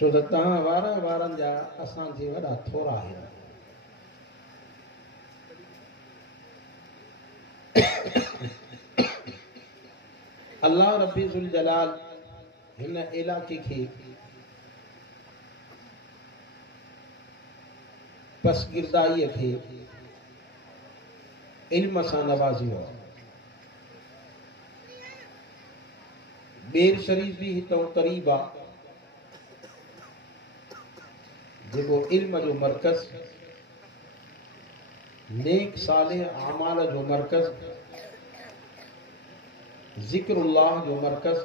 छो त तव्हां वारनि जा असांजे वॾा थोरा आहिनि। अल्लाह रब्बी ज़ुल जलाल हिन इलाके खे पसगिरदाईअ खे इल्म सां नवाज़ियो आहे। बेर शरीफ भी हितों करीब आ, जेको इल्म जो मरकज़, नेक सालेह आमाल जो मरकज़, ज़िक्रुल्लाह जो मरकज़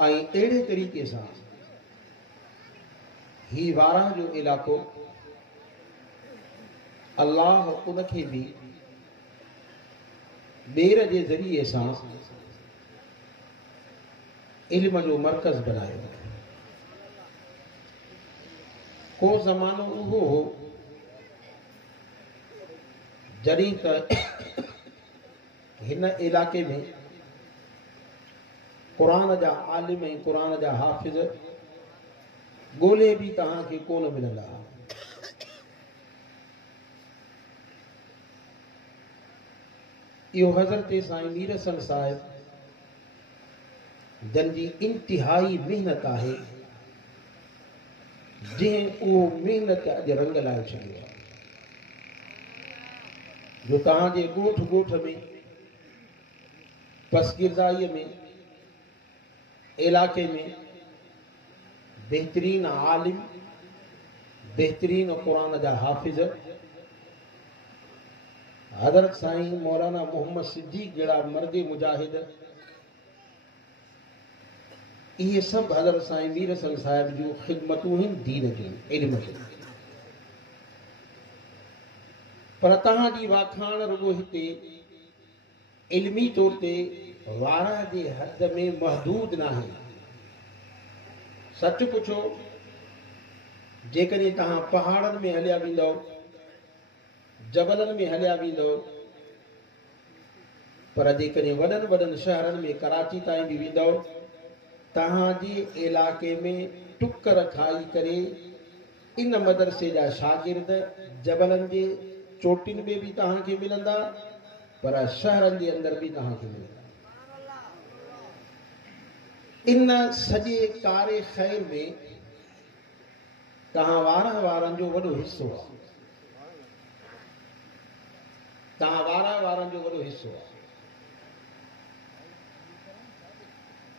ऐं अहिड़े तरीक़े सां ही वारा जो इलाक़ो अल्लाह उनखे भी बेर जे ज़रिए सां इल्म जो मरकज़ बनायो। को ज़मानो उहो हो जॾहिं त हिन इलाक़े में क़ुरान जा आलिम ऐं क़ुरान जा हाफ़िज़ ॻोल्हे भी तव्हांखे कोन मिलंदा। इहो हज़रत साईं मीर हसन साहिब जन जी इंतिहाई मेहनत आहे, जंहिं उहो मेहनत अॼु रंग लाइ छॾियो आहे। जो तव्हांजे ॻोठ ॻोठ में पसगिरदाईअ में इलाके में बेहतरीन आलिम, बेहतरीन क़ुरान जा हाफ़िज़ हज़रत साईं मौलाना मोहम्मद सिद्दीक़ जहिड़ा मर्द मुजाहिद, इहे सभु हज़रत साईं मीर हसन साहिब जूं ख़िदमतूं आहिनि दीन जूं, इल्म जूं। पर तव्हांजी वाखाण रुगो हिते इल्मी तौर ते वारा जे हद में महदूद न आहे। सच पुछो, जेकॾहिं तव्हां पहाड़नि में हलिया वेंदव, जबलनि में हलिया वेंदव, पर जेकॾहिं वॾनि वॾनि शहरनि में कराची ताईं बि वेंदव, तव्हांजे इलाके में टुकर खाई करे इन मदरसे जा शागिर्द जबलनि जे चोटियुनि में भी तव्हांखे मिलंदा, पर शहरनि जे अंदर भी तव्हांखे मिलंदा। इन सॼे कारे ख़ैर में तव्हां वारनि जो वॾो हिस्सो आहे। तव्हां वारनि जो वॾो हिस्सो आहे।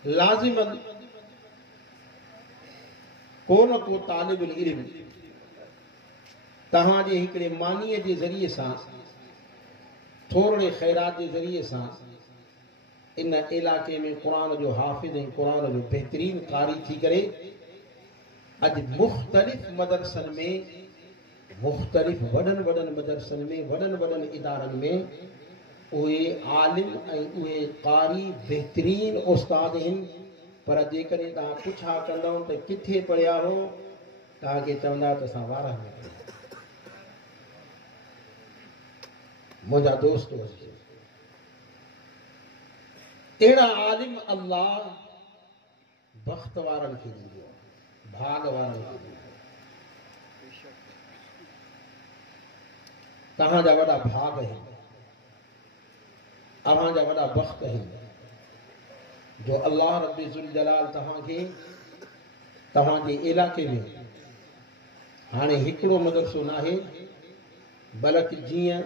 लाज़िमन को न को तालिबुल इल्म तव्हांजे हिकिड़े मानीअ जे ज़रिए सां, थोरे ख़ैरात जे ज़रिए सां इन इलाके में क़ुरान जो हाफ़िज़ ऐं क़ुरान जो बेहतरीन कारी थी करे अॼु मुख़्तलिफ़ मदरसनि में, मुख़्तलिफ़ वॾनि वॾनि मदरसनि में, वॾनि वॾनि इदारनि में उहे आलिम ऐं उहे कारी बेहतरीन उस्ताद आहिनि। पर जेकॾहिं तव्हां पुछा कंदव त किथे पढ़िया हो, तव्हांखे चवंदा त असां वारा में पढ़िया। मुंहिंजा दोस्त अहिड़ा आलिम अल्लाह बख़्त वारनि खे ॾींदो आहे, भाग वारनि खे ॾींदो आहे। तव्हांजा वॾा भाग आहिनि, तव्हांजा वॾा बख़्त आहिनि जो अल्लाह रब्बी ज़ुल जलाल तव्हांखे तव्हांजे इलाके में हाणे हिकिड़ो मदरसो न आहे, बल्कि जीअं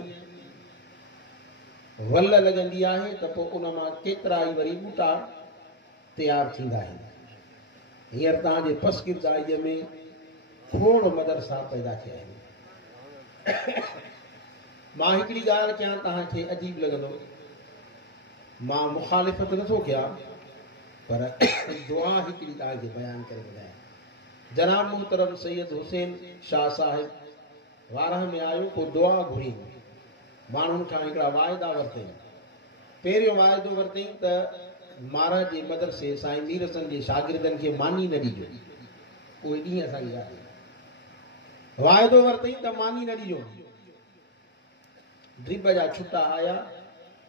वल लॻंदी आहे त पोइ उन मां केतिरा ई वरी ॿूटा तयारु थींदा आहिनि। हींअर तव्हांजे पसगिरदाईअ में खोड़ मदरसा पैदा थिया आहिनि। मां हिकिड़ी ॻाल्हि कयां, तव्हांखे अजीब लॻंदो, मां मुखालिफ़त नथो कयां, पर दुआ हिकिड़ी तव्हांखे बयानु करे ॿुधायां। जनाब मोहतरम सैयद हुसैन शाह साहिब वारह में आयो, पोइ दुआ घुरी, माण्हुनि खां हिकिड़ा वाइदा वरितई। पहिरियों वाइदो वरितई त महाराज जे मदरसे साईं मीर हसन जे शागिर्दनि खे मानी न ॾिजो। उहे ॾींहं असांखे यादि आहिनि। वाइदो वरितई त मानी न ॾिजो। ड्रिब जा छुटा आया,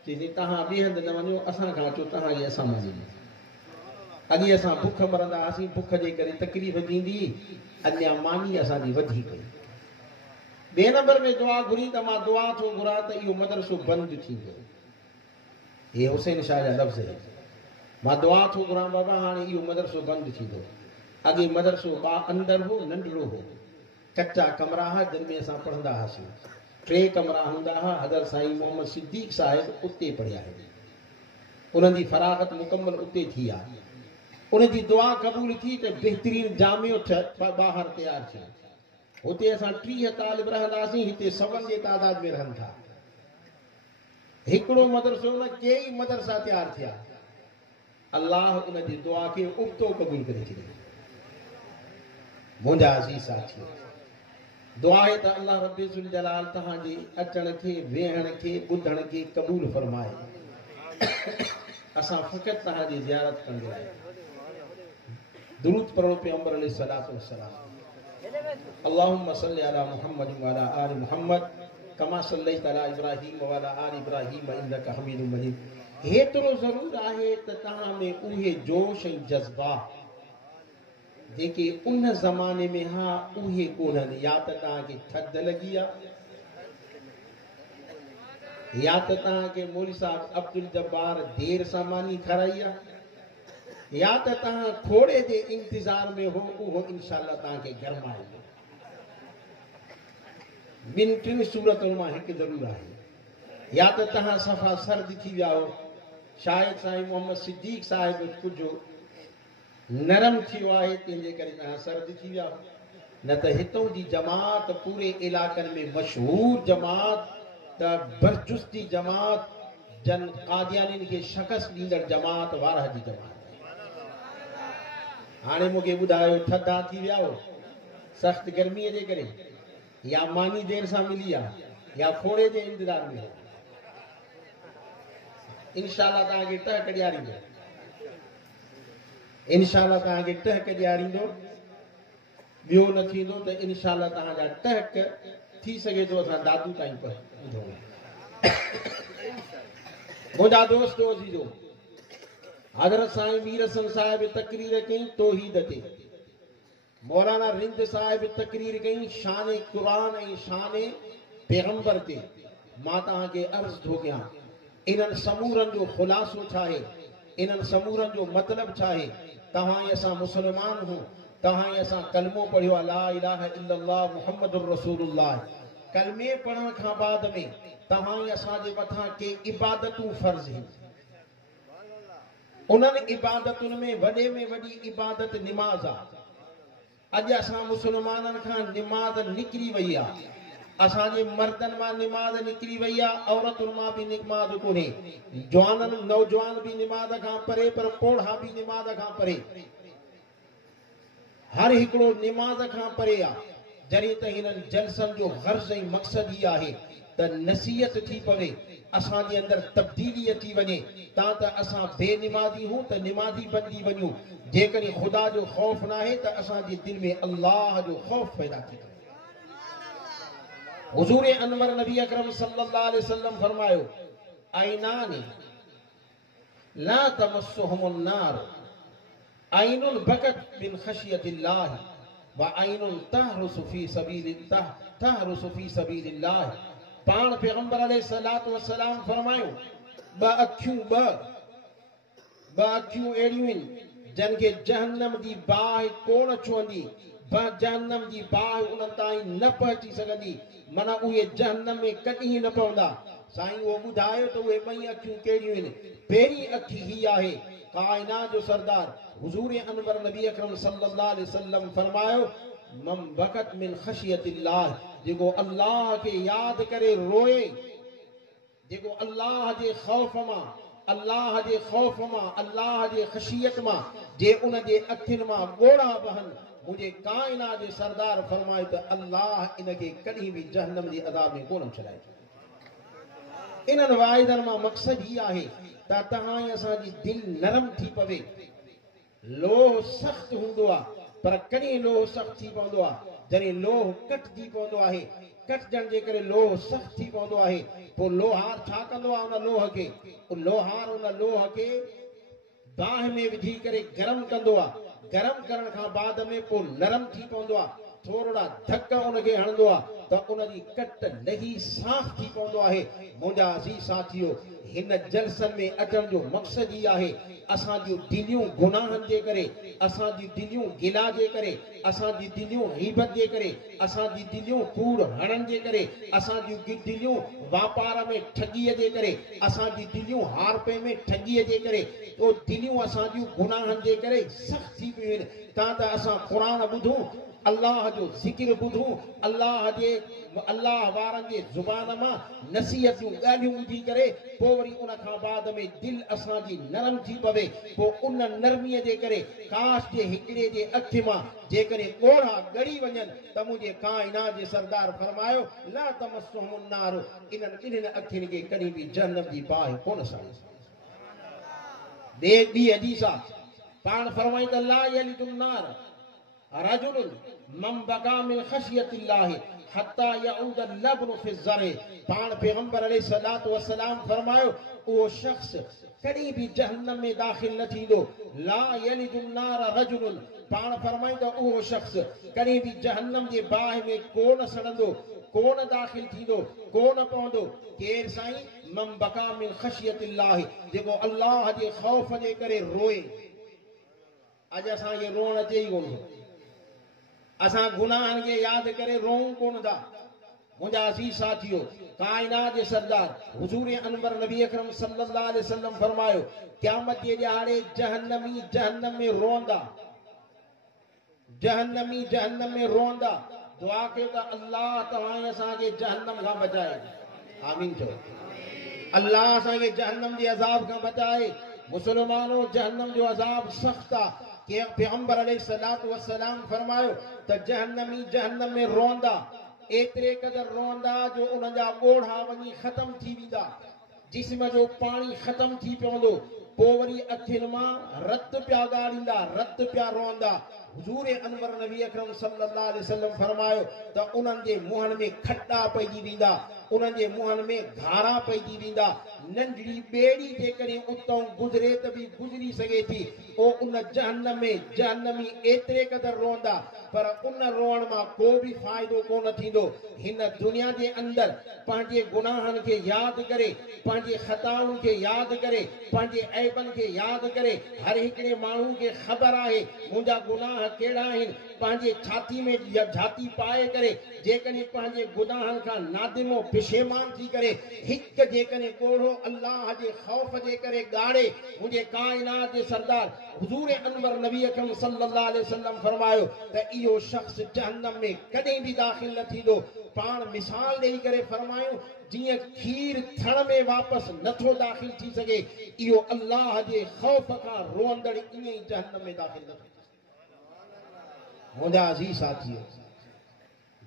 चई तव्हां ॿिए हंधि न वञो, असां खां अचो, तव्हांखे असां मानी ॾींदा। अॻे असां बुख मरंदा हुआसीं, बुख जे करे तकलीफ़ थींदी, अञा मानी असांजी वधी पई। ॿिए नंबर में दुआ घुरी त मां दुआ थो घुरां त इहो मदरसो बंदि थींदो। ये हुसैन शाह जा लफ़्ज़ आहिनि। मां दुआ थो घुरां बाबा हाणे इहो मदरसो बंदि थींदो। अॻे मदरसो अंदरि हो, नंढिड़ो हो, कच्चा कमरा हुआ जिन में असां पढ़ंदा हुआसीं। 3 कमरा हूंदा हुआ। हज़रत साईं मोहम्मद सिद्दीक़ साहिब उते पढ़िया आहिनि। उन्हनि जी फरागत मुकम्मल उते थी आहे। उनजी दुआ क़बूल थी त बहितरीन जामियो ॿाहिरि तयारु थियो। हुते असां 30 तालिब रहंदासीं, हिते 100 जे तादाद में रहनि था। हिकिड़ो मदरसो न, कई मदरसा तयारु थिया। अल्लाह उनजी दुआ खे उबतो क़बूल करे छॾियो। मुंहिंजा अज़ीज़ साथी, दुआ आहे त अल्लाह रब्बुल इज़्ज़त जलाल तव्हांजे अचण खे, वेहण खे, ॿुधण खे क़बूल फरमाए। असां फ़क़ति तव्हांजी ज़ियारत कंदे आहियूं। दुरूद पढ़ो पैगंबर अलैहिस्सलातु वस्सलाम। अल्लाहुम्मा सल्लि अला मुहम्मद व अला आलि मुहम्मद कमा सल्लैता अला इब्राहीम व अला आलि इब्राहीम इन्नका हमीदुम मजीद। हेतिरो ज़रूर आहे त तव्हां में उहे जोश ऐं जज़्बा जेके उन ज़माने में हा उहे कोन्हनि। या त तव्हांखे थधि लॻी आहे, या त तव्हांखे मौलवी साहब अब्दुल जब्बार देर सां मानी खाराई आहे, या त तव्हां खोड़े जे इंतज़ार में हो, उहो इंशाअल्लाह तव्हांखे गरमाईंदो। ॿिनि 3 सूरतुनि मां हिकु ज़रूर आहे। या त तव्हां सफ़ा सर्द थी विया हो, शायदि साईं मोहम्मद सिद्दीक़ साहिब कुझु नरम थियो आहे, तंहिंजे करे तव्हां सर्द थी विया हो। न त हितों जी जमात पूरे इलाइक़नि में मशहूर जमात, त बरजुस्ती जमात, जन कादियानियुनि खे शकस्त ॾींदड़ जमात, वारह जी जमात। हाणे मूंखे ॿुधायो, थधा थी विया हो सख़्त गर्मीअ जे करे, या मानी देर सां मिली आहे, या खोड़े जे इंतज़ार में हो। इंशाअल्लाह तव्हांखे टहक ॾियारींदो, इंशाअल्लाह तव्हांखे टहक ॾियारींदो। ॿियो न थींदो त इंशाअल्लाह तव्हांजा टहक थी सघे थो असां दादू ताईं पहुचूं। मुंहिंजा दोस्तो अज़ीज़ो, हज़रत साईं मीर हसन साहिब तकरीर कई तौहीद ते। मौलाना रिंद साहिब तकरीर कई शान क़ुरान ऐं शान पैगंबर ते। मां तव्हांखे अर्ज़ थो कयां, इन्हनि समूरनि जो ख़ुलासो छा आहे, इन्हनि समूरनि जो मतिलबु छा आहे। तव्हां ऐं असां मुस्लमान हूं, तव्हां ऐं असां कलमो पढ़ियो आहे, ला इलाहा इल्लल्लाह मुहम्मदुर रसूलुल्लाह। कलमे पढ़ण खां बाद में तव्हां ऐं असांजे मथां के इबादतूं फ़र्ज़ आहिनि। उन्हनि इबादतुनि में वॾी इबादत निमाज़ आहे। अॼु असां मुस्लमाननि खां निमाज़ निकिरी वई आहे। असांजे मर्दनि मां निमाज़ निकिरी वई आहे, औरतुनि मां बि निमाज़ कोन्हे। जवाननि नौजवान बि निमाज़ खां परे, पर पोढ़ा बि निमाज़ खां परे। हर हिकिड़ो निमाज़ खां परे आहे। जॾहिं त हिननि जलसनि जो गर्ज़ ऐं मक़सद ई आहे त नसीहत थी पवे, असांजे अंदरि तब्दीली अची वञे। तां त असां बेनिमाज़ी हूं त निमाज़ी बणिजी वञूं। जेकॾहिं ख़ुदा जो ख़ौफ़ न आहे त असांजे दिलि में अल्लाह जो ख़ौफ़ पैदा थी वञे। हुज़ूर अनवर नबी अकरम सल्लल्लाहु अलैहि वसल्लम फरमायो, आइनानी ला तमस्सुहुमुन नार, आइनुन बकत मिन खशियतिल्लाह व आइनुन तहरुसु फी सबीलिल्लाह। पाण पैगंबर अलैहिस्सलातु वस्सलाम फरमायो, ॿ अखियूं अहिड़ियूं आहिनि जिन खे जहन्नम जी बाहि कोन छुहंदी, जहन्नम जी बाहि उन्हनि ताईं न पहुची सघंदी, माना उहे जहन्नम में कॾहिं न पवंदा। साईं उहो ॿुधायो त उहे 2 अखियूं कहिड़ियूं आहिनि। पहिरीं अखि ही आहे काइनात जो सरदार हुज़ूर अनवर नबी अकरम सल्लल्लाहु अलैहि वसल्लम फरमायो, मम बकत मिन खशियतिल्लाह, जेको अल्लाह खे यादि करे रोए, जेको अल्लाह जे ख़ौफ़ मां, अल्लाह जे ख़ौफ़ मां, अल्लाह जे ख़शियत मां, जे उन जे अखियुनि मां ॻोढ़ा बहनि, मुंहिंजे काइनात जे सरदार फरमायो त अल्लाह इन खे कॾहिं बि जहन्नम जे अज़ाब में कोन छॾाए। इन्हनि वाइदनि मां मक़सद ही आहे त तव्हां ऐं असांजी दिलि नरम थी पवे। लोह सख़्त हूंदो आहे, पर कॾहिं लोह सख़्त थी पवंदो आहे जॾहिं लोह कटिजी पवंदो आहे। कटजण जे करे लोह सख़्त थी पवंदो आहे। पोइ लोहार छा कंदो आहे उन लोह खे? लोहार उन लोह खे बाह में विझी करे गरम कंदो आहे। गरम करण खां बाद में पोइ नरम थी पवंदो आहे। थोरा धक उनखे हणंदो आहे त उनजी कट लही साफ़ थी पवंदो आहे। मुंहिंजा अज़ीज़ साथियो, हिन जलसनि में अचण जो मक़सद ई आहे असांजूं दिलियूं गुनाहनि जे करे, असांजी दिलियूं गिला जे करे, असांजी दिलियूं ग़ीबत जे करे, असांजी दिलियूं कूड़ हणण जे करे, असांजूं दिलियूं वापार में ठगीअ जे करे, असांजी दिलियूं हारपे में ठगीअ जे करे, तो दिलियूं असांजूं गुनाहनि जे करे सख़्त थी पियूं आहिनि। तां त असां क़ुरान ॿुधूं, अल्लाह जो ज़िक्र ॿुधूं, अल्लाह वारनि जे ज़ुबान मां नसीहत जूं ॻाल्हियूं ॿुधी करे पोइ वरी उन खां बाद में दिलि असांजी नरम थी पवे। पोइ उन नरमीअ जे करे काश जे हिकिड़े जे अख मां जेकॾहिं ॻोढ़ा ॻड़ी वञनि त मुंहिंजे काइनात जे सरदार फरमायो ला तमस्सुहुमुन नार, इन्हनि ॿिन्हिनि अखियुनि खे कॾहिं बि जहन्नम जी बाहि कोन साड़ी। ॿी हदीस आहे, पाण फरमाई त ला यलिदुन नार रजुलुन मन बका मिन खशियतिल्लाह हत्ता यऊद लब्न फी ज़रे। पाण पैगंबर अलैहिस्सलातु वस्सलाम फरमायो वो शख्स कहीं भी जहन्नम में दाखिल न थींदो। ला यलिदुन नार रजुलुन, पाण फरमाई त वो शख्स कहीं भी जहन्नम जे बाहि में कोन सड़ंदो, कोन दाखिल थींदो, कोन पवंदो। केर साईं? मन बका मिन खशियतिल्लाह, जेको अल्लाह जे खौफ जे करे रोए। अॼु असांखे रोअण अचे ई कोन। असां गुनाहनि खे यादि करे रोऊं कोन था। मुंहिंजा अज़ीज़ साथियो, काइनात जे सरदार हुजूर अनवर नबी अकरम सल्लल्लाहु अलैहि वसल्लम फरमायो क़यामत जे ॾियारे जहन्नमी जहन्नम में रोंदा, जहन्नमी जहन्नम में रोंदा। दुआ कयो त अल्लाह तव्हां असांखे जहन्नम खां बचाए। आमीन चओ। अल्लाह असांखे जहन्नम जे अज़ाब खां बचाए। मुसलमानो, जहन्नम जो अज़ाब सख़्त आहे। कि पैगंबर अलैहिस्सलातु वस्सलाम फरमायो त जहन्नमी जहन्नम में रोंदा, एतिरे क़दर रोंदा जो उन्हनि जा ॻोढ़ा वञी ख़तम थी वेंदा, जिस्म जो पाणी ख़तम थी पवंदो। पोइ वरी अखियुनि मां रत पिया ॻाड़ींदा, रत पिया रोंदा। हुजूर अनवर नबी अकरम सल्लल्लाहु अलैहि वसल्लम फरमायो त उन्हनि जे मुंहनि में खटा पइजी वेंदा, उन्हनि जे मुंहनि में घारा पइजी वेंदा। नंढड़ी ॿेड़ी जेकॾहिं उतां गुज़रे त बि गुज़री सघे थी। ओ उन जहन्नम में जहन्नमी एतिरे क़दर रोंदा, पर उन रोअण मां को बि फ़ाइदो कोन थींदो। हिन दुनिया जे अंदरि पंहिंजे गुनाहनि खे यादि करे, पंहिंजे ख़ताउनि खे यादि करे, पंहिंजे ऐबनि खे यादि करे, हर हिकिड़े माण्हू खे ख़बर आहे मुंहिंजा गुनाह कहिड़ा आहिनि। पंहिंजे छाती में झाती पाए करे जेकॾहिं पंहिंजे गुनाहनि खां नादिमो पिशेमान थी करे हिकु जेकॾहिं ॻोढ़ो अल्लाह जे ख़ौफ़ जे करे ॻाड़े, मुंहिंजे काइनात जे सरदार हुजूर अनवर नबी अकरम सल्लल्लाहु अलैहि वसल्लम फरमायो त इहो शख़्स जहन्नम में कॾहिं बि दाख़िल न थींदो। पाण मिसाल ॾेई करे फरमायूं जीअं खीर थण में वापसि नथो दाख़िल थी सघे, इहो अल्लाह जे ख़ौफ़ खां रोअंदड़ ईअं ई जहन्नम में दाख़िल न थी। मुंहिंजा अज़ीज़ साथियो,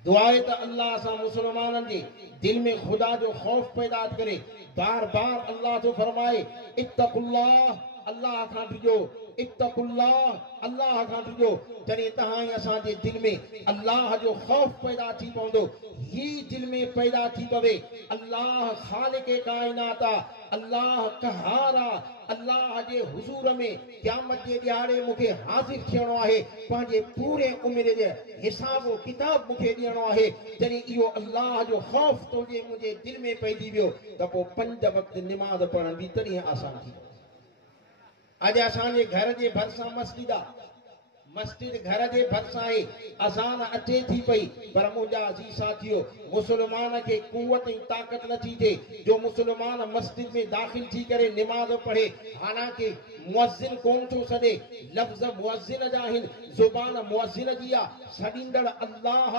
दुआ आहे त अल्लाह सां मुसलमाननि जे दिल में ख़ुदा जो ख़ौफ़ पैदा करे। बार बार अल्लाह जो फरमाए इत्तक़ुल्लाह, अल्लाह खां डिॼो, इत्तक़ुल्लाह, अल्लाह खां डिॼो। जॾहिं तव्हां असांजे दिल में अल्लाह जो ख़ौफ़ पैदा थी पवंदो, ही दिल में पैदा थी पवे अल्लाह ख़ालिक़े काइनात आहे, अल्लाह क़हार आहे, अल्लाह जे हुज़ूर में क़यामत जे ॾियारे मूंखे हाज़िर थियणो आहे, पंहिंजे पूरे उमिरि जे हिसाब किताब मूंखे ॾियणो आहे। जॾहिं इहो अल्लाह जो ख़ौफ़ तुंहिंजे मुंहिंजे दिल में पइजी वियो त पोइ 5 वक़्त निमाज़ पढ़ण बि तॾहिं आसान थी। अॼु असांजे घर जे भरिसां मस्जिद आहे, मस्जिद घर जे भरिसां आहे, अज़ान अचे थी पई, पर मुंहिंजा अज़ीज़ साथियो, मुसलमान खे कुवत ऐं ताक़त नथी थिए जो मुसलमान मस्जिद में दाख़िल थी करे निमाज़ पढ़े। हालांकि मुअज़्ज़िन कोन थो सॾे, लफ़्ज़ मुअज़्ज़िन जा आहिनि, ज़ुबान मुअज़्ज़िन जी आहे, सॾींदड़ अल्लाह,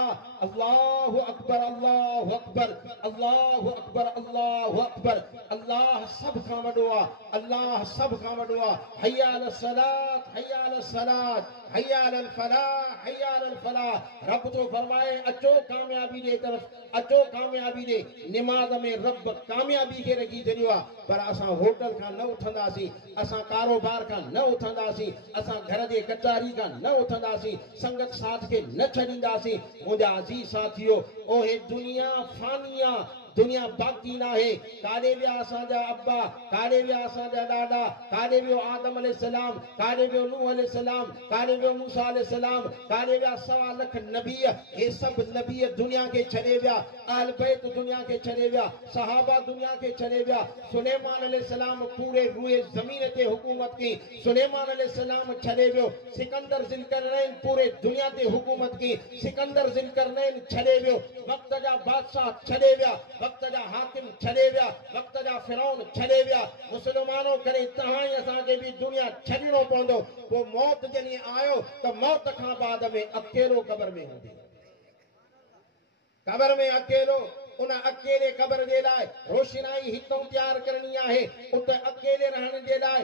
अल्लाहु अकबर, अल्लाहु अकबर, अल्लाहु अकबर, अल्लाहु अकबर। अल्लाह सभ खां वॾो आहे, अल्लाह सभ खां वॾो आहे। हय्या अल सलात, हय्या अल सलात, हय्या अल फलाह, हय्या अल फलाह। रब तो फरमाए अचो कामयाबी जे तरफ़, अचो कामयाबी जे। निमाज़ में रब कामयाबी खे रखी छॾियो आहे, पर असां होटल खां न उथंदासीं, असां कारोबार खां न उथंदासीं, असां घर जे कचारी खां न उथंदासीं, संगत साथ खे न छॾींदासीं। मुंहिंजा अज़ीज़ साथियो, ओहे दुनिया फानी आहे, दुनिया बाक़ी न आहे। काॾे विया असांजा अब्बा, काॾे विया असांजा ॾाॾा, काॾे वियो आदम अलैहिस्सलाम, काॾे वियो नूह अलैहिस्सलाम, काॾे वियो मूसा अलैहिस्सलाम, काॾे विया 1.25 लख नबी। हे सभु नबी दुनिया खे छॾे विया, अहल बैत दुनिया खे छॾे विया, सहाबा दुनिया खे छॾे विया। सुलेमान अलैहिस्सलाम पूरे रूए ज़मीन ते हुकूमत की। सुलेमान अलैहिस्सलाम छॾे वियो। सिकंदर ज़ुल्करनैन पूरे दुनिया ते हुकूमत की। सिकंदर ज़ुल्करनैन छॾे वियो। वक़्त जा बादशाह छॾे विया, वक़्त जा हाकिम छॾे विया, वक़्त जा फिरौन छॾे विया। मुस्लमानों करे तव्हां ई असांखे बि दुनिया छॾिणो पवंदो। पोइ मौत जॾहिं आयो त मौत खां बाद में अकेलो क़ब्र में हूंदे, क़ब्र में अकेलो। उन अकेले क़ब्र जे लाइ रोशनाई हितों तैयार करनी आहे। उते अकेले रहण जे लाइ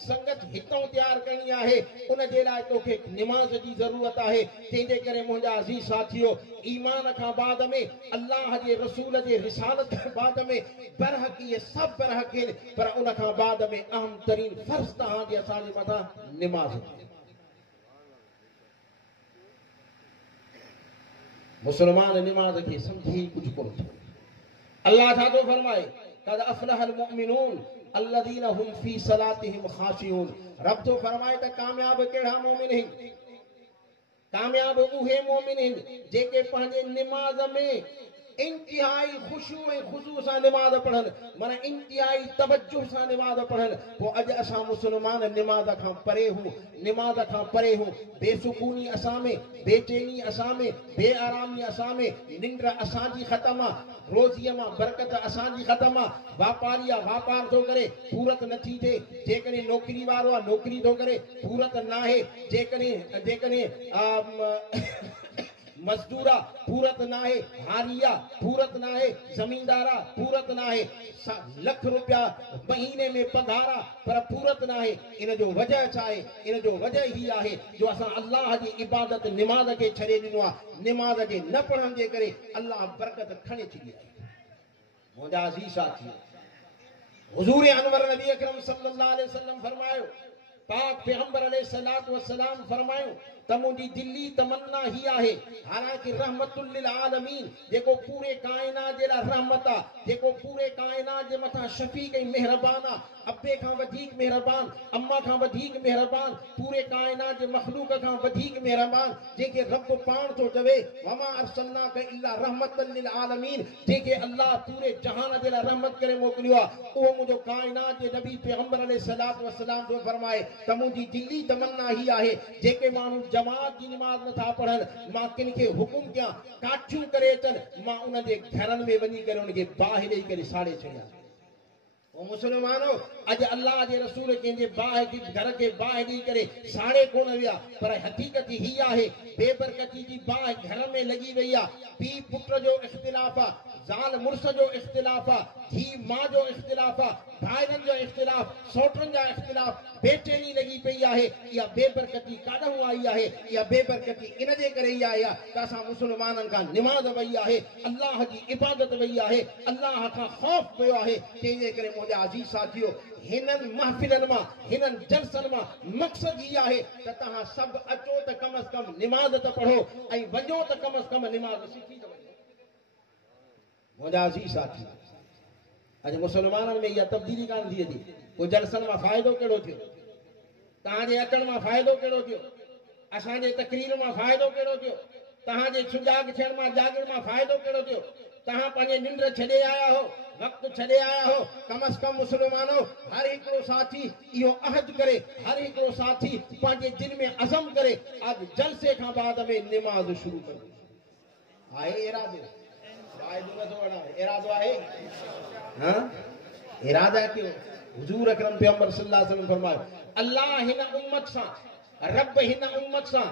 संगत हितों तैयार करनी आहे। उन जे लाइ तोखे निमाज़ जी ज़रूरत आहे। तंहिंजे करे मुंहिंजा अज़ीज़ साथियो, ईमान खां बाद में, अल्लाह जे रसूल जे रिसालत खां बाद में बरहक़, इहे सभु बरहक़ आहिनि, पर उन खां बाद में अहम तरीन फ़र्ज़ तव्हांजे असांजे मथां निमाज़। मुसलमान निमाज़ खे समझी कुछ कोन थो। अल्लाह छा थो फरमाए, क़द अफ़लहल मुमिनून अल्लज़ीना हुम फ़ी सलातिहिम ख़ाशिऊन। रब थो फरमाए त कामयाब कहिड़ा मोमिन आहिनि? कामयाब उहे मोमिन आहिनि जेके पंहिंजे निमाज़ में इंतिहाई खुशू ऐं खुशू सां निमाज़ पढ़नि, माना इंतिहाई तवज्जुह सां निमाज़ पढ़नि। पोइ अॼु असां मुस्लमान निमाज़ खां परे हूं, निमाज़ खां परे हूं। बेसुकूनी असां में, बेचैनी असां में, बेआरामी असां में, निंड असांजी ख़तम आहे, रोज़ीअ मां बरकत असांजी ख़तम आहे। वापारी आहे, वापार थो करे, पूरत नथी थिए। जेकॾहिं नौकिरी वारो आहे, नौकिरी थो करे, पूरत न आहे। जेकॾहिं मज़दूरा पूरत न आहे, हारिया पूरत न आहे, ज़मींदारा पूरत न आहे, लख रुपया महीने में पघार पर पूरत न आहे। इन जो वजह छा आहे? इन जो वजह ही आहे जो असां अल्लाह जी इबादत निमाज़ खे छॾे ॾिनो आहे। निमाज़ जे न पढ़ण जे करे अल्लाह बरकत खणे छॾी आहे। मुंहिंजा अज़ीज़ साथी, हुज़ूर अनवर नबी अकरम सल्लल्लाहु अलैहि वसल्लम फरमायो, पाक पैगंबर अलैहिस्सलातु वस्सलाम फरमायो त मुंहिंजी दिली तमन्ना ही आहे, हालांकि रहमतुल लिल आलमीन, जेको पूरे कायनात जे लाइ रहमत आहे, जेको पूरे कायनात जे मथां शफीक ऐं मेहरबान आहे, अब्बे खां वधीक मेहरबान, अम्मा खां वधीक मेहरबान, पूरे कायनात जे मखलूक खां वधीक मेहरबान, जेके रब पाण थो चवे वमा अरसलनाक इल्ला रहमतल लिल आलमीन, जेके अल्लाह पूरे जहान जे लाइ रहमत करे मोकिलियो आहे, उहो मुंहिंजो कायनात जे नबी पैगंबर अलैहिस्सलातु वस्सलाम जो फरमाए त मुंहिंजी दिली तमन्ना ही आहे, जेके माण्हू जमात जी निमाज़ नथा पढ़नि, मां किन खे हुकुम कयां काठियूं करे अचनि, मां उन जे घरनि में वञी करे उनखे बाहि ॾेई करे साड़े छॾियां। ओ मुसलमानो, अॼु अल्लाह जे रसूल कंहिंजे बाहि घर खे बाहि ॾेई करे साड़े कोन विया, पर हक़ीक़त ही आहे बेबरकती जी बाहि घर में लॻी वई आहे। पीउ पुट जो इख़्तिलाफ़ आहे, ज़ाल मुड़ुस जो इख़्तिलाफ़ आहे, धीउ माउ जो इख़्तिलाफ़ आहे, भाइरनि जो इख़्तिलाफ़, सौटनि जा इख़्तिलाफ़, बेचैनी लॻी पई आहे। इहा बेबरकती काॾों आई आहे? इहा बेबरकती इन जे करे ई आई आहे त असां मुस्लमाननि खां निमाज़ वई आहे, अल्लाह जी इबादत वई आहे, अल्लाह खां ख़ौफ़ वियो आहे। तंहिंजे करे मुंहिंजा अज़ीज़ साथियो, हिननि महफ़िलनि मां, हिननि जलसनि मां मक़सद ई आहे त तव्हां सभु अचो त कम अज़ कम निमाज़ त पढ़ो ऐं वञो त कम अज़ कम निमाज़ सिखी त वञो। मुंहिंजा अज़ीज़ साथी, अॼु मुस्लमाननि में इहा तब्दीली कान थी अचे। पोइ जलसनि मां फ़ाइदो कहिड़ो थियो? तव्हांजे अचण मां फ़ाइदो कहिड़ो थियो? असांजे तकरीर मां फ़ाइदो कहिड़ो थियो? तव्हांजे सुजाग थियण मां, जागण मां फ़ाइदो कहिड़ो थियो? तव्हां पंहिंजे निंड छॾे आया हो, वक़्तु छॾे आया हो। कम अज़ कम मुस्लमानो, हर हिकिड़ो साथी इहो अहद करे, हर हिकिड़ो साथी पंहिंजे दिलि में अज़म करे, अॼु जलसे खां बाद में निमाज़ शुरू करो। आहे इरादो? इरादो आहे? इरादा कयो। हुजूर अकरम पैगंबर सल्लल्लाहु अलैहि वसल्लम फरमायो, अल्लाह हिन उम्मत सां, रब हिन उम्मत सां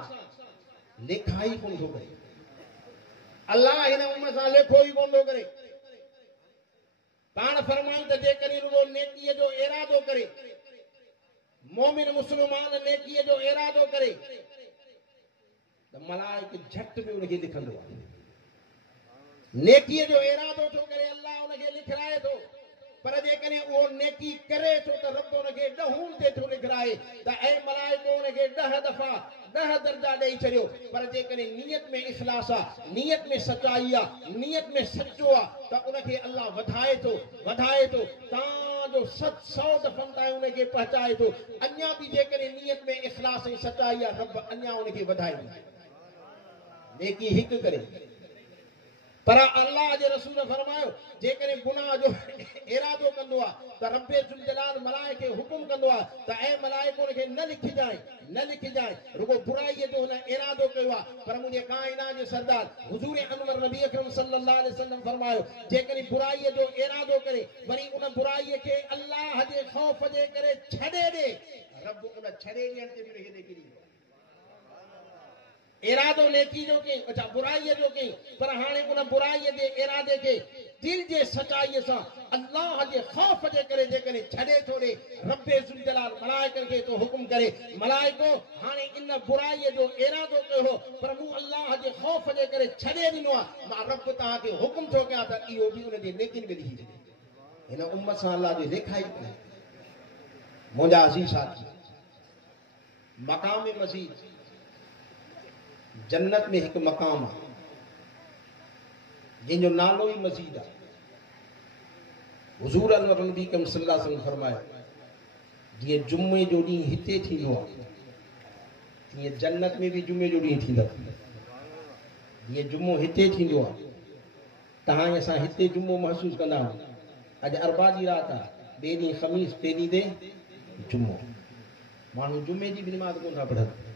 लेखाई कोन थो करे। अल्लाह हिन उम्मत सां लेखो ई कोन थो करे। पाण फरमाइनि त जेकॾहिं रुगो नेकीअ जो इरादो करे, मोमिन मुस्लमान नेकीअ जो इरादो करे त मलाइक झट में उनखे लिखंदो आहे। नेकीअ जो इरादो थो करे, अल्लाह उनखे लिखाए थो, पर जेकॾहिं उहो नेकी करे थो त रब उनखे 10 ते थो लिखाए त ऐ मलाइको उनखे 10 दफ़ा 10 दर्जा ॾेई छॾियो। पर जेकॾहिं नियत में इख़लास आहे, नियत में सचाई आहे, नियत में सचो आहे त उनखे अल्लाह वधाए थो तव्हांजो 700 दफ़नि ताईं उनखे पहुचाए थो। अञा बि जेकॾहिं नियत में इख़लास ऐं सचाई आहे रब अञा उनखे वधाए नेकी हिकु करे। पर अल्लाह जे रसूल फरमायो जेकॾहिं गुनाह जो इरादो कंदो आहे त रब्बे जुल जलाल मलाइके हुकुम कंदो आहे त ऐ मलाइको उनखे न लिखिजाए रुगो बुराईअ जो हुन इरादो कयो आहे। पर मुंहिंजे काइनात जे सरदार हुजूर अनवर नबी अकरम सल्लल्लाहु अलैहि वसल्लम फरमायो जेकॾहिं बुराईअ जो इरादो करे वरी उन बुराईअ खे अल्लाह जे ख़ौफ जे करे छॾे ॾे रब उन छॾे ॾियण ते बि उनखे नेकी ॾींदो। इरादो नेकी जो कई, अच्छा बुराईअ जो कई, पर हाणे उन बुराईअ जे इरादे खे दिल जे सचाईअ सां अल्लाह जे ख़ौफ जे करे जेकॾहिं छॾे थो ॾे रब्बे ज़ुल जलाल मलाइकनि खे तो हुकुम करे मलाइको हाणे इन बुराईअ जो इरादो कयो हो पर मूं अल्लाह जे ख़ौफ जे करे छॾे ॾिनो आहे मां रब तव्हांखे हुकुम थो कयां त इहो बि उन जे नेकिन में लिखी छॾे। हिन उम्मत सां अल्लाह जो लेखा ई कोन्हे। मुंहिंजा अज़ीज़ साथी मक़ाम मज़ीद जन्नत में एक मकाम है जिनजो नालो ही मस्जिद है। हुजूर अनवर नबी करीम सल्लल्लाहु अलैहि वसल्लम फरमायो जीअं जुमे जो ॾींहुं हिते थींदो आहे तीअं जन्नत में भी जुमे जो ॾींहुं थींदो। जीअं जुमो हिते थींदो आहे तहां असां हिते जुमो महसूस कंदा आहियूं। अॼु अरबा जी रात आहे, ॿिए ॾींहुं ख़मीस, टे ॾींहं ते जुमो। माण्हू जुमे जी भी नमाज़ कोन था पढ़नि।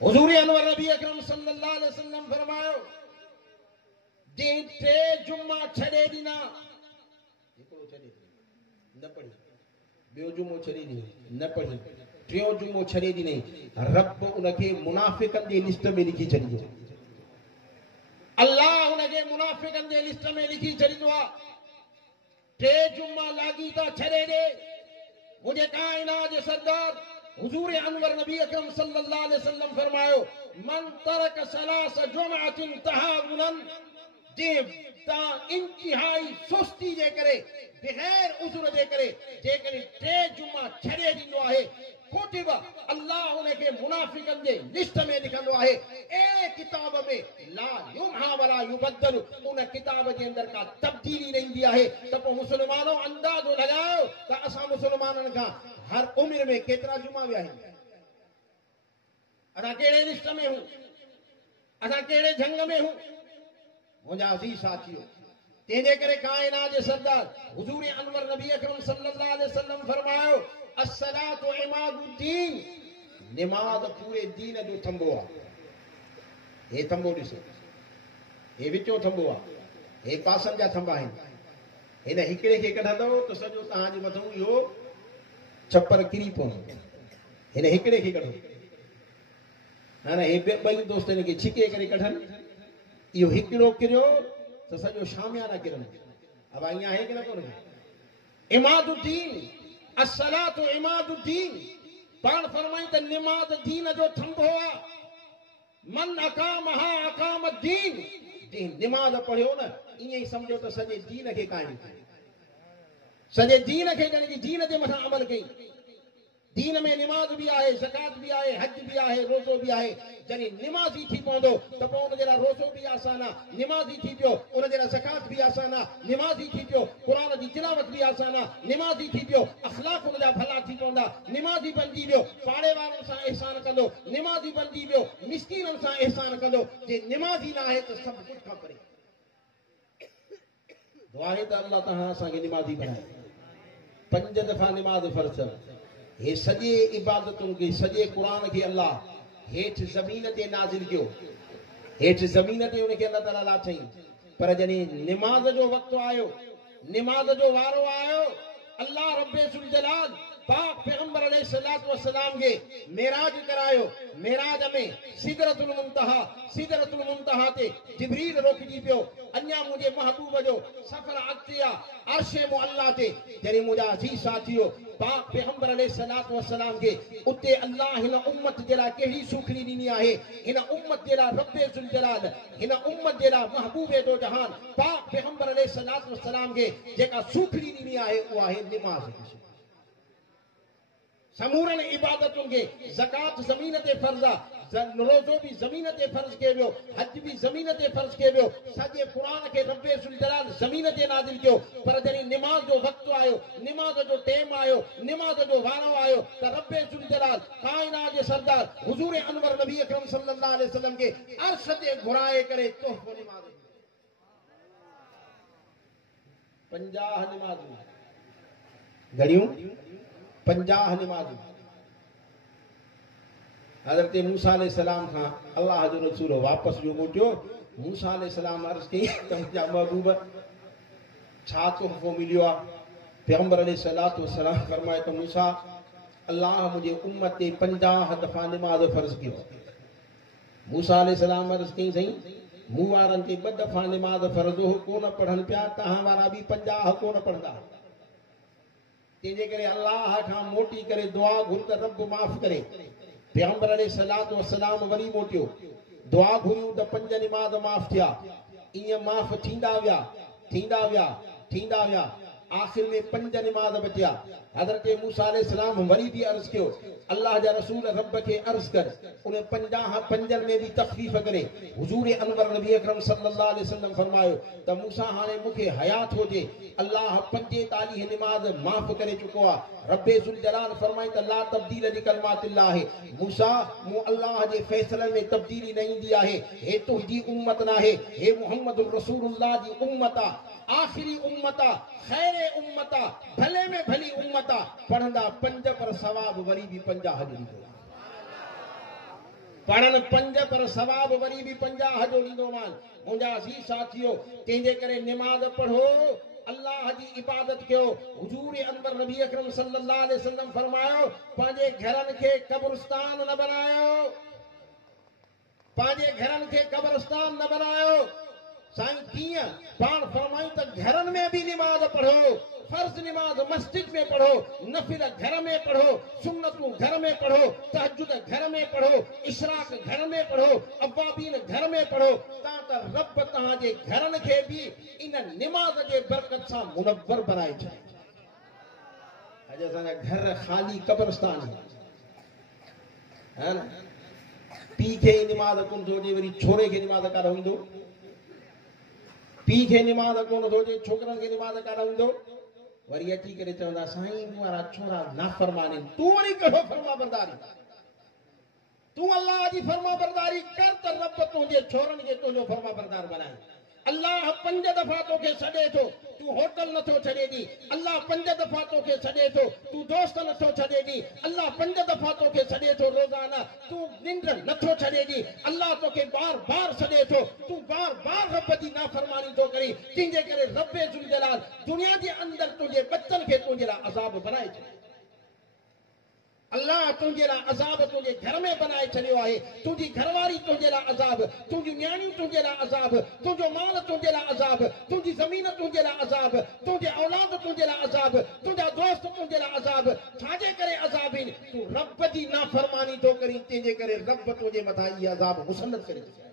हुजूर अनवर नबी अकरम सल्लल्लाहु अलैहि वसल्लम फरमायो जंहिं 3 जुमा छॾे ॾिना हिकिड़ो छॾे न पढ़ी, ॿियो जुमो छॾे ॾिनो न पढ़ी, टियों जुमो छॾे ॾिनई रब उनखे मुनाफ़िक़नि जी लिस्ट में लिखी छॾींदो। अल्लाह उनखे मुनाफ़िक़नि जे लिस्ट में लिखी छॾींदो आहे। 3 जुमा लाॻीता छॾे ॾे मुंहिंजे काइनात जे सरदार हुजूर अनवर नबी अकरम सल्लल्लाहु अलैहि वसल्लम फरमायो मन तरक सलास जुमअतिन तहावुनन जे ता इंतहाई सुस्ती जे करे बगैर उज़्र जे करे जेकॾहिं 3 जुमा छॾे ॾींदो आहे कोटिब अल्लाह उनखे मुनाफ़िक़नि जे लिस्ट में लिखंदो आहे। अहिड़े किताब में ला युमहा वला युबद्दल उन किताब जे अंदर का तब्दीली न ईंदी आहे। त पोइ मुस्लमानो अंदाज़ो लॻायो त असां मुस्लमाननि खां हर उम्र में केतिरा जुमा विया आहिनि, असां कहिड़े लिस्ट में हूं, असां कहिड़े जंग में हूं। मुंहिंजा अज़ीज़ साथियो तंहिंजे करे काइनात जे सरदार हुजूर अनवर नबी अकरम सल्लल्लाहु अलैहि वसल्लम फरमायो अस्सलातु इमादुद्दीन नमाज़ पूरे दीन जो थंबो आहे। हे थंबो ॾिसो, हे विचो थंबो आहे, हे पासनि जा थंबा आहिनि। हिन हिकिड़े खे कढंदव त सॼो तव्हांजे मथां इहो छप्पर किरी पवंदो। हिन हिकिड़े खे कढो हाणे हे ॿई दोस्त हिनखे छिके करे कढनि, इहो हिकिड़ो किरियो त सॼो शामियाना किरनि। अब ईअं आहे की न कोन्हे? इमादुद्दीन अस्सलातु इमादुद्दीन पाण फरमाई त निमाज़ दीन जो थंबो आहे। मन अकामहा अकाम दीन जी निमाज़ पढ़ियो न ईअं ई सम्झो त सॼे दीन खे क़ाइम कयो, सॼे दीन खे यानी कि दीन जे मथां अमल कई। दीन में निमाज़ भी आहे, ज़कात भी आहे, हज भी आहे, रोज़ो भी आहे। जॾहिं निमाज़ी थी पवंदो त पोइ उन जे लाइ रोज़ो भी आसान आहे, निमाज़ी थी पियो उन जे लाइ ज़कात भी आसान आहे, निमाज़ी थी पियो क़ुरान जी तिलावत भी आसान आहे, निमाज़ी थी पियो अख़लाक़ उन जा भला थी पवंदा, निमाज़ी बणिजी वियो पाड़े वारनि सां एहसान कंदो, निमाज़ी बणिजी वियो मिस्कीननि सां एहसान कंदो। जे निमाज़ी न आहे त सभु कुझु खां परे। दुआ आहे त अल्लाह तव्हां असांखे निमाज़ी बनाए। 5 दफ़ा निमाज़ फर्ज़ हे सॼे इबादतुनि खे सॼे क़ुरान खे अल्लाह हेठि ज़मीन ते नाज़िल कयो, हेठि ज़मीन ते उनखे अल्लाह ताला लाथई। पर जॾहिं निमाज़ जो वक़्तु आयो, निमाज़ जो वारो आयो, अल्लाह रब्बे ज़ुल जलाल पाक पैगंबर अलैहिस्सलातु वस्सलाम के मेराज करायो। मेराज में सिदरतुल मुंतहा ते जिब्रील रोकजी पियो। अन्या मुझे महबूब जो सफर अगतिया अर्शे मुअल्ला ते जरी मुझा अजीज साथियो पाक पैगंबर अलैहिस्सलातु वस्सलाम के उते अल्लाह हिन उम्मत जेला केड़ी सुखरी दी आहे। हिन उम्मत जेला रब्बे जुल जलाल हिन उम्मत जेला महबूबे दो जहान पाक पैगंबर अलैहिस्सलातु वस्सलाम के जेका सुखरी दी आहे वो आहे नमाज। समूरन इबादतों के ज़कात ज़मीन ते फर्ज़ा, रोज़ो भी ज़मीन ते फर्ज़ के वियो, हज भी ज़मीन ते फर्ज़ के वियो। सजे कुरान के रब्बे जुल जलाल ज़मीन ते नाज़िल कियो। पर जरी नमाज जो वक्त आयो, नमाज जो टाइम आयो, नमाज जो वारो आयो त रब्बे जुल जलाल कायनात जे सरदार हुजूर अनवर नबी अकरम सल्लल्लाहु अलैहि वसल्लम के अर्श ते घुराए करे तोहफो नमाज 50 नमाज़ घड़ियों 50 नमाज़। हज़रत मूसा अलैहिस्सलाम का अल्लाह जो रसूल वापस जो मोटियो। मूसा अलैहिस्सलाम अर्ज़ कई त मुंहिंजा महबूब छा तोहफ़ो मिलियो आहे। पैगंबर अलैहिस्सलातु वस्सलाम फरमाए त मूसा अल्लाह मुझे उम्मत ते 50 दफ़ा नमाज़ फर्ज़ कियो। मूसा अलैहिस्सलाम अर्ज़ कई सही मूं वारनि ते 2 दफ़ा नमाज़ फर्ज़ हो कोन पढ़नि पिया, तव्हां वारा बि 50 कोन पढ़ंदा। तेजे करे अल्लाह खां मोटी करे दुआ घुर त रब माफ़ करे। पैगंबर अलैहिस्सलातु वस्सलाम वरी मोटियो दुआ घुरियूं त 5 नमाज़ माफ़ थिया। ईअं माफ़ थींदा विया आखिर में 5 नमाज़ बचिया। हज़रत मूसा अलैहिस्सलाम वरी भी अर्ज़ कियो अल्लाह जा रसूल रब के अर्ज़ कर उन 50 में भी तखफीफ करे। हुजूर अनवर नबी अकरम सल्लल्लाहु अलैहि वसल्लम फरमायो त मूसा हाने मुखे हयात होजे अल्लाह 45 नमाज़ माफ़ करे चुको आ। रब्बे जुल जलाल फरमाए त ला तब्दील लिकलमातिल्लाह मूसा मु अल्लाह जे फैसलन में तब्दीली न ईंदी आहे। हे तुंहिंजी उम्मत न आहे, हे मुहम्मदुर रसूलुल्लाह जी उम्मत आ, आखिरी उम्मत आ, खैरे उम्मत आ, भले में भली उम्मत आ। पढ़ंदा 5 पर सवाब वरी भी 50 ॾींदो। पढ़न 5 पर सवाब वरी भी 50 जो ॾींदो मान। मुंहिंजा अज़ीज़ साथियो तंहिंजे करे नमाज़ पढ़ो, अल्लाह जी इबादत कयो। हुजूर अनवर नबी अकरम सल्लल्लाहु अलैहि वसल्लम फरमायो पंहिंजे घरनि खे कब्रिस्तान न बनायो, पंहिंजे घरनि खे कब्रिस्तान न बनायो। साईं कीअं पाण फरमायूं त घरनि में भी नमाज पढ़ो। फर्ज नमाज मस्जिद में पढ़ो, नफिल घर में पढ़ो, सुन्नतूं घर में पढ़ो, तहज्जुद घर में पढ़ो, इशराक घर में पढ़ो, अवाबीन घर में पढ़ो। ता त रब तव्हांजे घरनि खे भी इन नमाज जे बरकत सां मुनव्वर बनाए छॾे। अॼु असांजा घर ख़ाली कब्रिस्तान है न। पीउ खे नमाज कोन थो अचे वरी छोरे खे नमाज काॾो ईंदो, पीउ खे नमाज कोन थो अचे छोकरनि खे नमाज काॾो ईंदो। वरी अची करे चवंदा साईं मूं वारा छोरा नाफरमान आहिनि। तूं वरी कहिड़ो फर्मा बरदारी, तूं अल्लाह जी फर्मा बरदारी कर त रब तुंहिंजे छोरनि खे तुंहिंजो फर्मा बरदार बनाए। अल्लाह 5 दफ़ा तोखे छॾे थो, तूं होटल नथो छॾे ॾी। अल्लाह 5 दफ़ा तोखे छॾे थो, तूं दोस्त नथो छॾे ॾी। अल्लाह 5 दफ़ा तोखे छॾे थो रोज़ाना, तूं निंड नथो छॾे ॾी। अल्लाह तोखे बार बार छॾे थो, तूं बार बार रब जी नाफरमानी थो करी। तंहिंजे करे रब्बे जुल जलाल दुनिया जे अंदरि तुंहिंजे बच्चनि खे तुंहिंजे लाइ अज़ाब बनाए छॾे। अल्लाह तुंहिंजे लाइ अज़ाब तुंहिंजे घर में बनाए छॾियो आहे। तुंहिंजी घरवारी तुंहिंजे लाइ अज़ाब, तुंहिंजी न्याणियूं तुंहिंजे लाइ अज़ाब, तुंहिंजो माल तुंहिंजे लाइ अज़ाब, तुंहिंजी ज़मीन तुंहिंजे लाइ अज़ाब, तुंहिंजे औलाद तुंहिंजे लाइ अज़ाब, तुंहिंजा दोस्त तुंहिंजे लाइ अज़ाब। छाजे करे अज़ाब आहिनि? तूं रब जी नाफरमानी थो करी, तंहिंजे करे रब तुंहिंजे मथां इहे अज़ाब मुसलत करे छॾिया।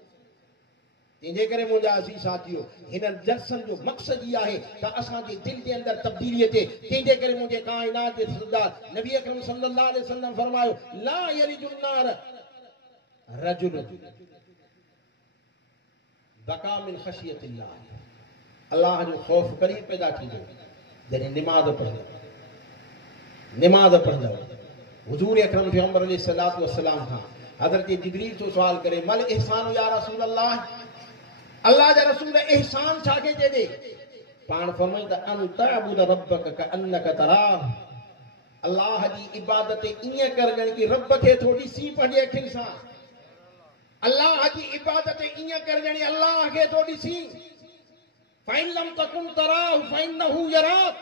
तंहिंजे करे मुंहिंजा अज़ीज़ साथियो हिन जलसनि जो मक़सद ई आहे त असांजे दिलि जे अंदरि तब्दीली अचे। तंहिंजे करे मुंहिंजे काइनात जे सरदार नबी अकरम सल्लल्लाहु अलैहि वसल्लम फरमायो ला यलिजुन नार रजुल बका मिन खशियतिल्लाह। अल्लाह जो खौफ करी पैदा थींदो जॾहिं नमाज़ पढ़ंदो, नमाज़ पढ़ंदो। हुजूर अकरम पैगंबर अलैहिस्सलातु वस्सलाम खां हज़रत जिब्रील तो सवाल करे मल इहसान या रसूल अल्लाह, अल्लाह जा रसूल एहसान छाखे चइजे? पाण फरमाई त अन तअबुद रब्बक कअन्नक तराह। अल्लाह जी इबादत ईअं कर ॼण कि रब खे थो ॾिसी पंहिंजे अखियुनि सां। अल्लाह जी इबादत ईअं कर ॼण अल्लाह खे थो ॾिसी। फ़इन लम तकुन तराह फ़इन्नहु यराक।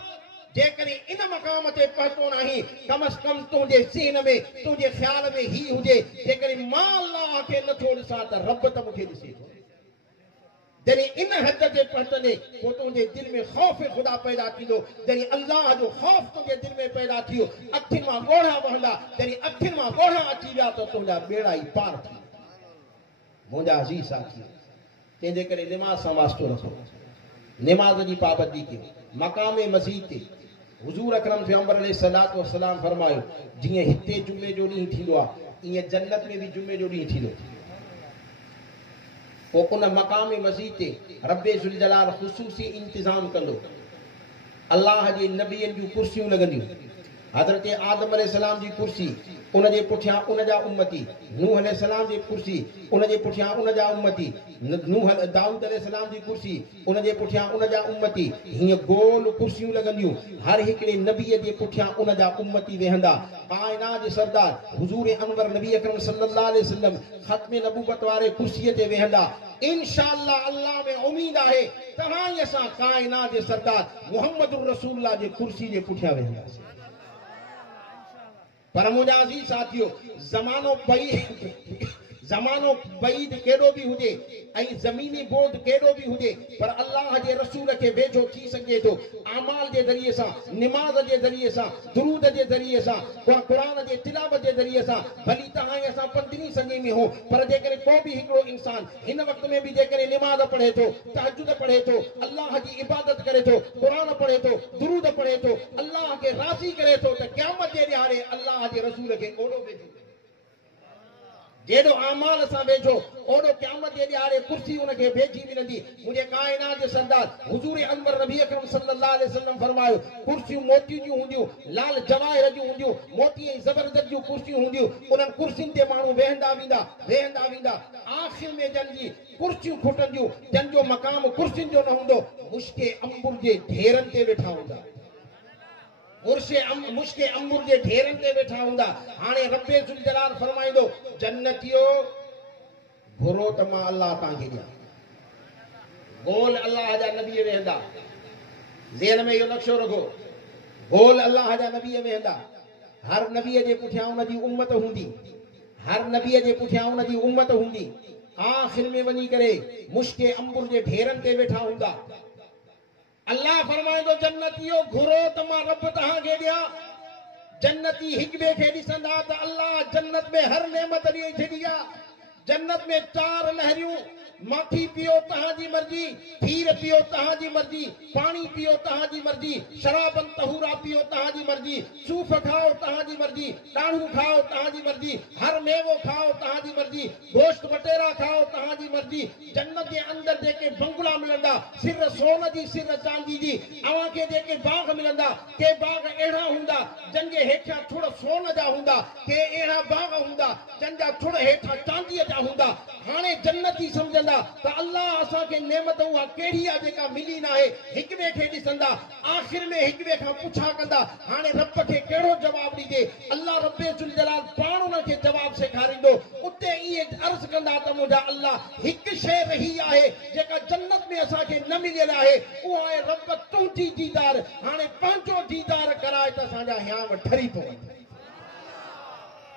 जेकॾहिं इन मक़ाम ते पहुतो नहीं कम अज कम तुंहिंजे ज़हन में तुंहिंजे ख़्याल में ही हुजे जेकॾहिं मां अल्लाह खे नथो ॾिसां त रब त मूंखे ॾिसे थो जॾहिं इन हद ते पहुचंदे पोइ तुंहिंजे दिलि में ख़ौफ़ ख़ुदा पैदा थींदो जॾहिं अल्लाह जो ख़ौफ़ तुंहिंजे दिलि में पैदा थियो अखियुनि मां ॻोढ़ा वहंदा जॾहिं अखियुनि मां ॻोढ़ा अची विया त तुंहिंजा ॿेड़ा ई पार थी मुंहिंजा अज़ीज़ साथी तंहिंजे करे निमाज़ सां वास्तो रखो निमाज़ जी पाबंदी कयो मक़ाम मस्जिद ते हुज़ूर अकरम पैगंबर अलैहिस्सलातु वस्सलाम फरमायो जीअं हिते जुमे जो ॾींहुं थींदो आहे ईअं जन्नत में भी जुमे जो ॾींहुं थींदो पोइ उन मक़ाम मस्जिद ते रब्बे ज़ुल जलाल ख़ुसूसी इंतज़ाम कंदो अल्लाह जे नबियनि जूं कुर्सियूं लॻंदियूं हज़रत आदम अलैहिस्सलाम जी कुर्सी उन जे पुठियां उन जा उम्मती नूह अलैहिस्सलाम जी कुर्सी उन जे पुठियां उन जा उम्मती नूह दाऊद अलैहिस्सलाम जी कुर्सी उन जे पुठियां उन जा उम्मती हीअं गोल कुर्सियूं लॻंदियूं हर हिकिड़े नबीअ जे पुठियां उन जा उम्मती वेहंदा काइनात जे सरदार हुज़ूर अनवर नबी अकरम सल्लल्लाहु अलैहि वसल्लम ख़त्म नबूवत वारे कुर्सीअ ते वेहंदा इंशाअल्लाह अल्लाह में उम्मीद आहे तव्हां ई असां काइनात जे सरदार मुहम्मदुर रसूलुल्लाह जे कुर्सी जे पुठियां वेहंदासीं पर मुंहिंजा अज़ीज़ साथियो ज़मानो बईद केॾो बि हुजे ऐं ज़मीनी बोध केॾो बि हुजे पर अल्लाह जे रसूल खे वेझो थी सघे थो आमाल जे ज़रिए सां निमाज़ जे ज़रिए सां दुरूद जे ज़रिए सां क़ुरान जे तिलावत जे ज़रिए सां भली तव्हां असां पंद्रहीं सदी में हो पर जेकॾहिं को बि हिकिड़ो इंसान हिन वक़्त में बि जेकॾहिं निमाज़ पढ़े थो तहज्जुद पढ़े थो अल्लाह जी इबादत करे थो क़ुरान पढ़े थो दुरूद पढ़े थो अल्लाह खे राज़ी करे थो त क़यामत जे ॾियारे अल्लाह जे रसूल खे ओड़ो वेझो जेॾो आमाल सां वेझो ओड़ो क़यामत जे ॾियारे कुर्सी उनखे भेजी मिलंदी मुंहिंजे काइनात जे सरदार हुज़ूर अनवर नबी अकरम सल्लल्लाहु अलैहि वसल्लम फरमायो कुर्सियूं मोती जूं हूंदियूं लाल जवाहिर जूं हूंदियूं मोती ऐं ज़बरदस्त जूं कुर्सियूं हूंदियूं उन्हनि कुर्सियुनि ते माण्हू वेहंदा वेंदा आख़िर में जन जी कुर्सियूं खुटंदियूं जन जो मक़ाम कुर्सियुनि जो न हूंदो मुश्के अंबुर जे ढेरनि ते वेठा हूंदा मुश्के अंबुर जे ढेरनि ते वेठा हूंदा हाणे रब्बे ज़ुल जलाल फरमाईंदो जन्नतियो घुरो त मां अल्लाह तव्हांखे ॾियां गोल अल्लाह जा नबी वेहंदा ज़हन में इहो नक्शो रखो गोल अल्लाह जा नबी वेहंदा हर नबीअ जे पुठियां उन जी उम्मत हूंदी हर नबीअ जे पुठियां उन जी उम्मत हूंदी आख़िर में वञी करे मुश्के अंबुर जे ढेरनि ते वेठा हूंदा अल्लाह फरमाईंदो जन्नतियो घुरो त मां रब तव्हांखे ॾियां जन्नती हिक ॿिए खे ॾिसंदा त अल्लाह जन्नत में हर नेमत ॾेई छॾी आहे जन्नत में 4 लहरियूं माखी पियो तव्हांजी मर्ज़ी खीर पियो तव्हांजी मर्ज़ी पानी पियो तव्हांजी मर्ज़ी शराबन तहूरा पियो तव्हांजी मर्ज़ी सूफ़ खाओ तव्हांजी मर्ज़ी ॾाढ़ू खाओ तव्हांजी मर्ज़ी हर मेवो खाओ तव्हांजी मर्ज़ी गोश्त बटेरा खाओ तव्हांजी मर्ज़ी जन्नत जे अंदर जेके बंगला मिलंदा सिर सोन जी सिर चांदी जी अव्हांखे जेके बाग मिलंदा के बाग अहिड़ा हूंदा जन जे हेठां थुड़ सोन जा हूंदा के अहिड़ा बाग हूंदा जन जा थुड़ हेठां चांदीअ जा हूंदा हाणे जन्नती सम्झंदा त अल्लाह असांखे नेमत उहा कहिड़ी आहे जेका मिली न आहे हिक ॿिए खे ॾिसंदा आख़िर में हिक ॿिए खां पुछा कंदा हाणे रब खे कहिड़ो जवाबु ॾिजे अल्लाह रब्बे ज़ुल जलाल पाण उनखे जवाबु सेखारींदो उते ईअं अर्ज़ कंदा त मुंहिंजा अल्लाह हिकु शइ रही आहे जेका जन्नत में असांखे न मिलियल आहे उहा आहे रब तुंहिंजी दीदार हाणे पंहिंजो दीदार कराए त असांजा हियांव ठरी पवनि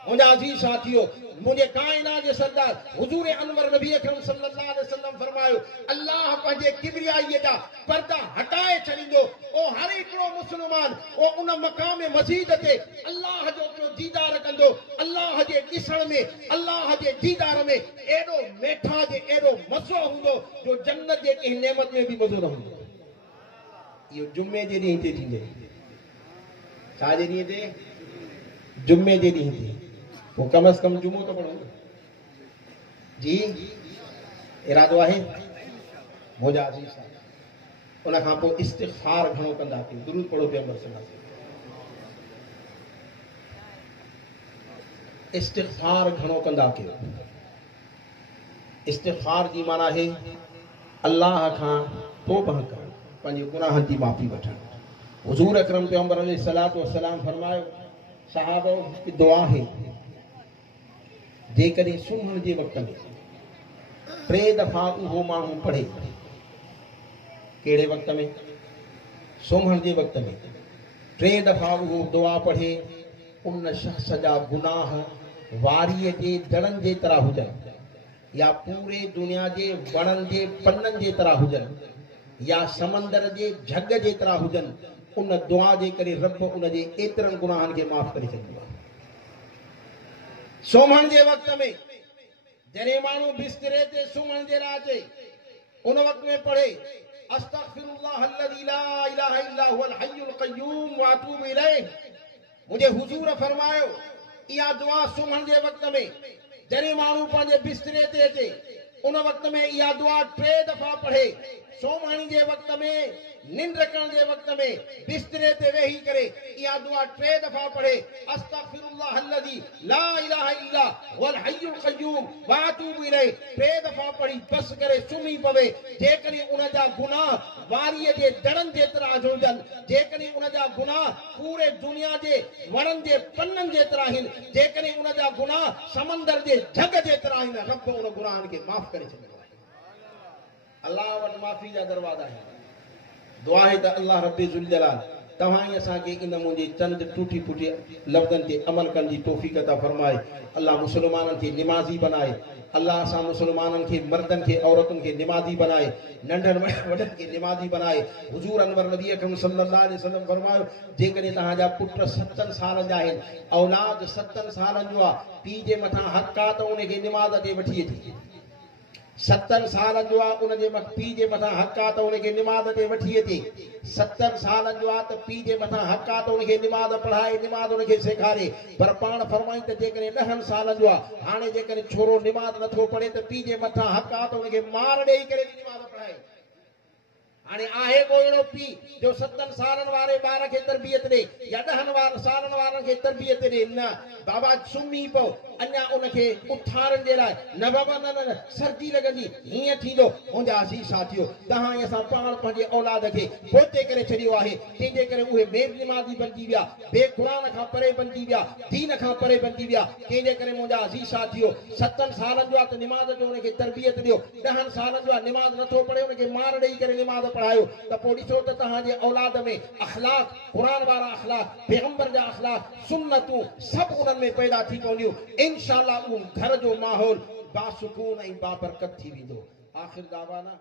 मुंहिंजा अज़ीज़ साथियो मुंहिंजे काइनात जे सरदार हुज़ूर अनवर नबी अकरम सल्लल्लाहु अलैहि वसल्लम फरमायो अल्लाह पंहिंजे किबरियाईअ जा पर्दा हटाए छॾींदो ओ हर हिकिड़ो मुस्लमान ओ उन मक़ाम मस्जिद ते अल्लाह जो दीदार कंदो अल्लाह जे ॾिसण में अल्लाह जे दीदार में एॾो मेठा जे एॾो मज़ो हूंदो जो जन्नत जे कंहिं नेमत में बि मज़ो न हूंदो इहो जुमे जे ॾींहं ते थींदे छा जे ॾींहं ते जुमे जे ॾींहं ते वो कम अज कम जुमो तो पढ़ो जी इरादो आहे मुंहिंजा अज़ीज़ साहिब उन खां पोइ इस्तिग़फ़ार घणो कंदा कयो दुरूद पढ़ो पैगंबर सल्लल्लाहु अलैहि वसल्लम इस्तिग़फ़ार घणो कंदा कयो इस्तिग़फ़ार जी माना है अल्लाह खां तौबा करणु पंहिंजे गुनाहनि जी माफ़ी वठणु हुज़ूर अकरम पैगंबर अलैहिस्सलातु वस्सलाम फरमायो सहाबा की दुआ है जेकॾहिं सुम्हण जे वक़्त में 3 दफ़ा उहो माण्हू पढ़े कहिड़े वक़्त में सुम्हण जे वक़्त में टे दफ़ा वो दुआ पढ़े उन शख्स जा गुनाह वारीअ जे दड़नि जे तरह हुजनि या पूरे दुनिया जे वणनि जे पननि जे तरह हुजनि या समंदर जे झग जे तरह हुजनि, उन दुआ जे करे रब उन जे एतिरनि गुनाहनि खे माफ़ करे छॾींदो आहे। सुम्हण जे वक़्त में जॾहिं माण्हू बिस्तरे ते सुम्हण जे लाइ अचे उन वक़्त में पढ़े अस्तग़फिरुल्लाह अल्लज़ी ला इलाहा इल्ला हुवल हय्युल क़य्यूम व अतूबु इलैह। मुझे हुजूर फरमायो इहा दुआ सुम्हण जे वक़्त में जॾहिं माण्हू पंहिंजे बिस्तरे ते अचे उन वक़्त में इहा दुआ 3 दफ़ा पढ़े। सुम्हण जे वक़्त में, निंड करण जे वक़्त में बिस्तरे ते वेही करे इहा दुआ 3 दफ़ा पढ़े अस्तग़फिरुल्लाह अल्लज़ी ला इलाहा इल्ला हुवल हय्युल क़य्यूम व अतूबु इलैह 3 दफ़ा पढ़ी बस करे सुम्ही पवे। जेकॾहिं उन जा गुनाह वारीअ जे दड़नि जे तरह हुजनि, जेकॾहिं उन जा गुनाह पूरे दुनिया जे वणनि जे पननि जे तरह आहिनि, जेकॾहिं उन जा गुनाह समंदर जे झग जे तरह आहिनि, रब उन गुनाहनि खे माफ़ करे छॾींदो आहे। अल्लाह वटि माफ़ी जा दरवाज़ा आहिनि। दुआ है त अल्लाह रब्बे ज़ुल जलाल तव्हां ई असांखे इन मुंहिंजे चंद टूटी फूटी लफ़्ज़नि ते अमल करण जी तौफ़ीक़ अता फरमाए। अल्लाह मुसलमाननि खे निमाज़ी बनाए। अल्लाह असां मुसलमाननि खे, मर्दनि खे, औरतुनि खे निमाज़ी बनाए, नंढनि वॾनि खे निमाज़ी बनाए। हुज़ूर अनवर नबी अकरम सल्लल्लाहु अलैहि वसल्लम फरमायो जेकॾहिं तव्हांजा पुट 7 सालनि जा आहिनि, औलाद 7 सालनि जो आहे, पीउ जे मथां हक़ आहे त उनखे निमाज़ ते वठी अचे। 70 साल जो आहे उन जे पीउ जे मथां हक़ आहे त उनखे निमाज़ ते वठी अचे। 70 साल जो आहे त पीउ जे मथां हक़ आहे त उनखे निमाज़ पढ़ाए, निमाज़ उनखे सेखारे। पर पाण फरमाई त जेकॾहिं 10 साल जो आहे, हाणे जेकॾहिं छोरो निमाज़ नथो पढ़े त पीउ जे मथां हक़ आहे त उनखे मार ॾेई करे निमाज़ पढ़ाए। हाणे आहे को अहिड़ो पीउ जो 7 सालनि वारे ॿार खे तरबियत ॾे या 10 सालनि वारनि खे तरबियत ॾे? न बाबा सुम्ही पओ, अञा उनखे उथारण जे लाइ न बाबा न सर्दी लॻंदी, हीअं थींदो। मुंहिंजा अज़ीज़ साथियो, तव्हां असां पाण पंहिंजे औलाद खे पोते करे छॾियो आहे, तंहिंजे करे उहे बेनिमाज़ी बणिजी विया, बेक़ुरान खां परे बणिजी विया, दीन खां परे बणिजी विया। तंहिंजे करे मुंहिंजा अज़ीज़ साथियो, 7 सालनि जो आहे त निमाज़ जो उनखे तरबियत ॾियो, 10 सालनि जो आहे निमाज़ नथो पढ़े उनखे मार ॾेई करे निमाज़ पढ़ायो। त पोइ ॾिसो त तव्हांजे औलाद में अख़लाक, क़ुरान वारा अख़लाक, पैगंबर जा अख़लाक, सुन्नतूं सभु उन्हनि में पैदा थी पवंदियूं। इंशाअल्लाह उहो घर जो माहौल बासुकून ऐं बाबरकत थी वेंदो। आख़िर दावाना